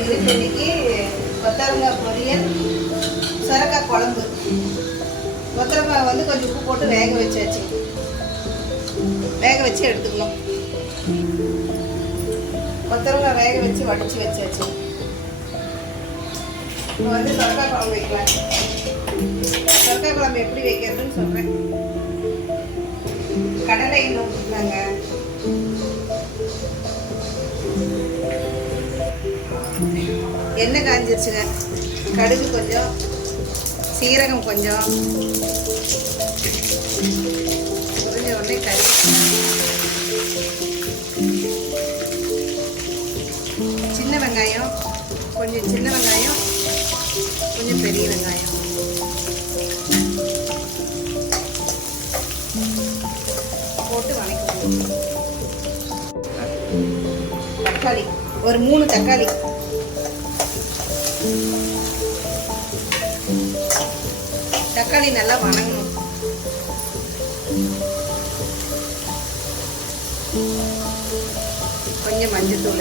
எங்கள் வீட்டில் இன்றைக்கி கொத்தவரங்காய் பொரியல், சுரக்காய் குழம்பு. கொத்தவரங்காய் வந்து கொஞ்சம் உப்பு போட்டு வேக வச்சாச்சு. வேக வச்சு எடுத்துக்கணும். கொத்தவரங்காய் வேக வச்சு வடித்து வச்சாச்சு. இப்போ வந்து சுரக்காய் குழம்பு வைக்கலாம். சுரக்காய் குழம்பு எப்படி வைக்கிறதுன்னு சொல்கிறேன். கடலை எண்ணெய் ஊற்றிக்கலாங்க. எண்ணெய் காஞ்சிருச்சுங்க. கடுகு கொஞ்சம், சீரகம் கொஞ்சம், புரிஞ்ச உடனே கறி, சின்ன வெங்காயம் கொஞ்சம், சின்ன வெங்காயம் கொஞ்சம், பெரிய வெங்காயம் போட்டு வணக்கணும். தக்காளி ஒரு 3 தக்காளி, தக்காளி நல்லா வணங்கணும். கொஞ்சம் மஞ்சத்தூள்,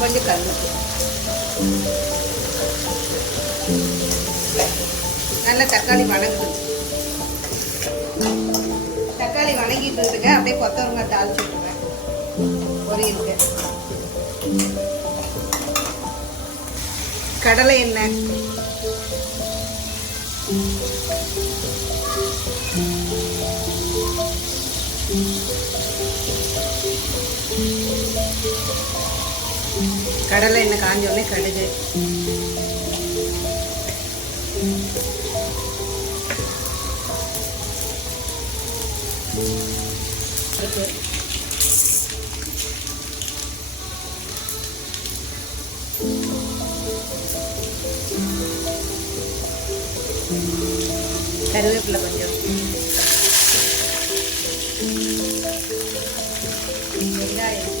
கொஞ்சம் கருவேப்பிலை, நல்லா தக்காளி வணங்குது. தக்காளி வணங்கிட்டு இருக்குங்க. அப்படியே கொத்தவரங்காய் தாளிச்சு விட்டுருவேன். பொரியலுக்கு கடலை எண்ணெய், கடலை எண்ணெய் காஞ்ச உடனே கடுகு, கருவேப்பிலை கொஞ்சம், வெங்காயம்,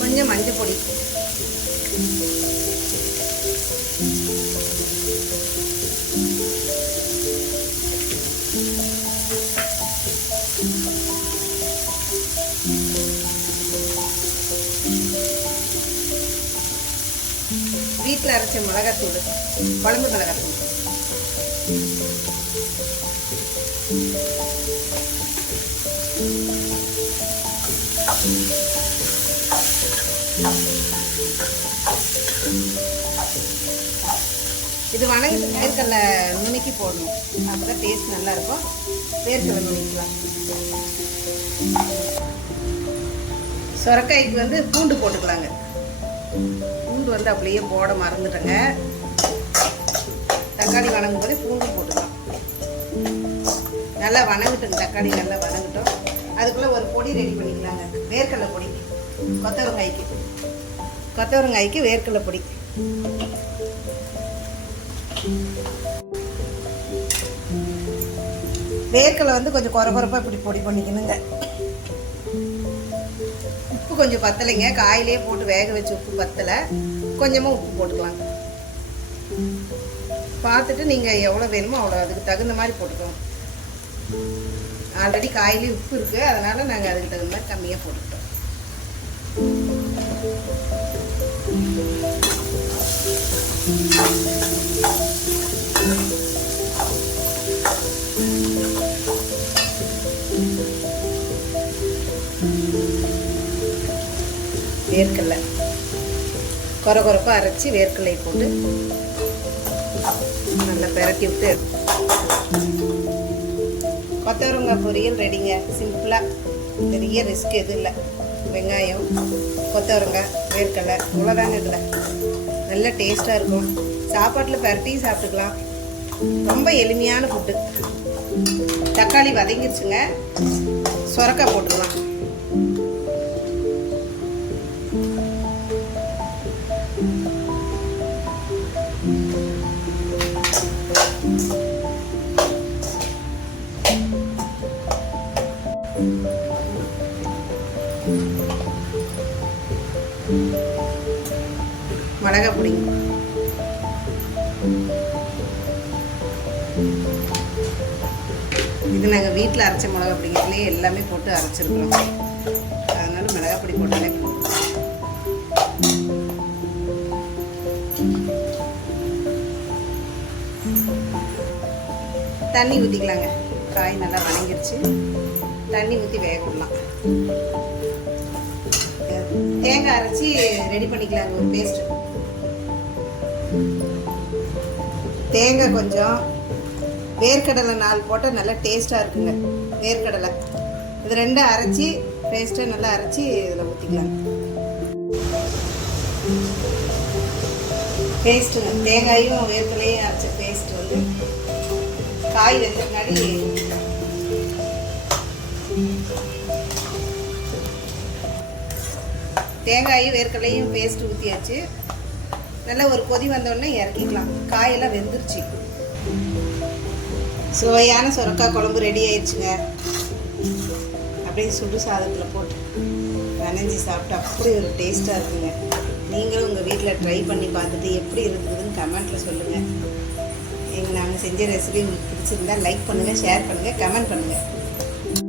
கொஞ்சம் மஞ்சள் பொடி, வீட்டில் அரைச்ச மிளகாத்தூள், குழம்பு மிளகாத்தூள், இது வணங்கிட்டு வேர்க்கடலை நுணுக்கி போடணும். அப்போதான் டேஸ்ட் நல்லா இருக்கும். வேர்க்கடலை நுணுக்கிக்கலாம். சுரக்காய்க்கு வந்து பூண்டு போட்டுக்கலாங்க. பூண்டு வந்து அப்படியே போட மறந்துட்டேங்க. தக்காளி வணங்கும் போது பூண்டு போட்டுக்கலாம். நல்லா வணங்கிட்டுங்க. தக்காளி நல்லா வணங்கிட்டோம். அதுக்குள்ளே ஒரு பொடி ரெடி பண்ணிக்கலாங்க. வேர்க்கடலை பொடி. கொத்தவரங்காய்க்கு வேர்க்கடலை பொடி. வேர்க்கடலை வந்து கொஞ்சம் குறப்பாக இப்படி பொடி பண்ணிக்கணுங்க. உப்பு கொஞ்சம் பத்தலைங்க. காயிலே போட்டு வேக வச்சு உப்பு பத்தலை. கொஞ்சமாக உப்பு போட்டுக்கலாம். பார்த்துட்டு நீங்கள் எவ்வளோ வேணுமோ அவ்வளோ அதுக்கு தகுந்த மாதிரி போட்டுக்கோங்க. ஆல்ரெடி காயிலே உப்பு இருக்குது. அதனால் நாங்கள் அதுக்கு தகுந்த மாதிரி கம்மியாக போட்டுக்கிட்டோம். வேர்க்கடலை குறப்பாக அரைச்சி வேர்க்கடலை போட்டு நல்லா பெரட்டி விட்டு கொத்தவரங்காய் பொரியல் ரெடிங்க. சிம்பிளாக, பெரிய ரிஸ்க் எதுவும் இல்லை. வெங்காயம், கொத்தவரங்காய், வேர்க்கடலை, இவ்வளோதாங்க. இதில் நல்ல டேஸ்ட்டாக இருக்கும். சாப்பாட்டில் பெரட்டியும் சாப்பிட்டுக்கலாம். ரொம்ப எளிமையான ஃபுட்டு. தக்காளி வதங்கிடுச்சுங்க. சுரக்காய் போட்டுக்கலாம். மிளகாய் பொடி, இது நாங்கள் வீட்டில் அரைச்ச மிளகாய் பொடிக்கிறதுலேயே எல்லாமே போட்டு அரைச்சிருக்கிறோம். அதனால மிளகாய் பொடி போட்டாலே போதும். தண்ணி ஊற்றிக்கலாங்க. காய் நல்லா வணங்கிருச்சு. தண்ணி ஊற்றி வேக விடலாம். தேங்காய் அரைச்சி ரெடி பண்ணிக்கலாங்க ஒரு பேஸ்ட்டு. தேங்காய் கொஞ்சம், வேர்க்கடலை 4 போட்டால் நல்லா டேஸ்ட்டாக இருக்குங்க. வேர்க்கடலை இது 2 அரைச்சி பேஸ்ட்டை நல்லா அரைச்சி இதில் ஊற்றிக்கலாங்க. பேஸ்ட்டுங்க, தேங்காயும் வேர்க்கடலையும் அரைச்ச பேஸ்ட் வந்து காய் வெந்த முன்னாடி தேங்காயும் வேர்க்கடலையும் பேஸ்ட் ஊற்றியாச்சு. நல்லா ஒரு கொதி வந்தோடனே இறக்கிக்கலாம். காயெல்லாம் வெந்துருச்சு. சுவையான சுரக்காய் குழம்பு ரெடி ஆயிடுச்சுங்க. அப்படியே சுடு சாதத்தில் போட்டு நனைஞ்சி சாப்பிட்டா அப்படி ஒரு டேஸ்ட்டாக இருக்குங்க. நீங்களும் உங்கள் வீட்டில் ட்ரை பண்ணி பார்த்துட்டு எப்படி இருக்குதுன்னு கமெண்ட்டில் சொல்லுங்கள். நாங்கள் செஞ்ச ரெசிபி உங்களுக்கு பிடிச்சிருந்தா லைக் பண்ணுங்கள், ஷேர் பண்ணுங்கள், கமெண்ட் பண்ணுங்கள்.